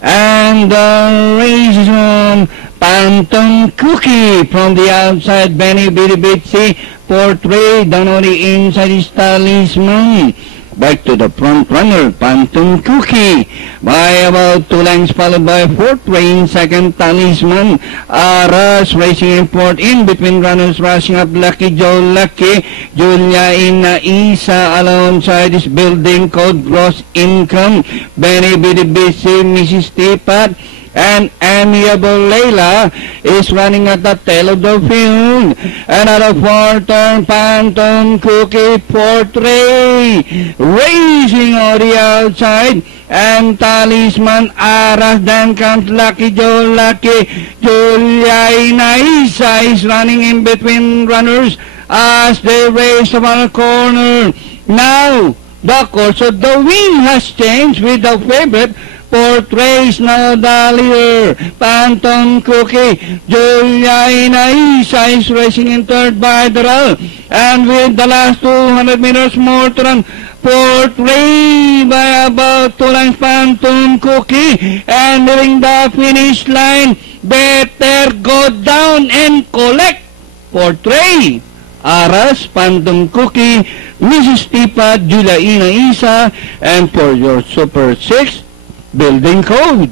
And the race is on. Phantom Cookie from the outside. Benny Bitty Bitsy portray down on the inside is Talisman. Back to the front runner, Phantom Cookie, by about 2 lengths, followed by fourth rain, second Talisman. Aras racing in fourth, in between runners, rushing up Lucky Joe Lucky. Julia Isa alongside is Building Code, Gross Income. Benny Bitty Busy, Mrs. Teapot. And Amiable Layla is running at the tail of the field. Another four-turn Phantom Cookie portray, racing on the outside. And Talisman Aras, then comes Lucky Joe Lucky. Julia Inaisa is running in between runners as they race around the corner. Now, the course of the wind has changed with the favorite. Portrays now the leader, Phantom Cookie. Julia Inaisa is racing in third by the roll. And with the last 200 meters more to run, portray by about 2 lengths, Phantom Cookie. And nearing the finish line, better go down and collect. Portray, Aras, Phantom Cookie, Mrs. Tipa, Julia Inaisa, and for your Super 6, Building Code.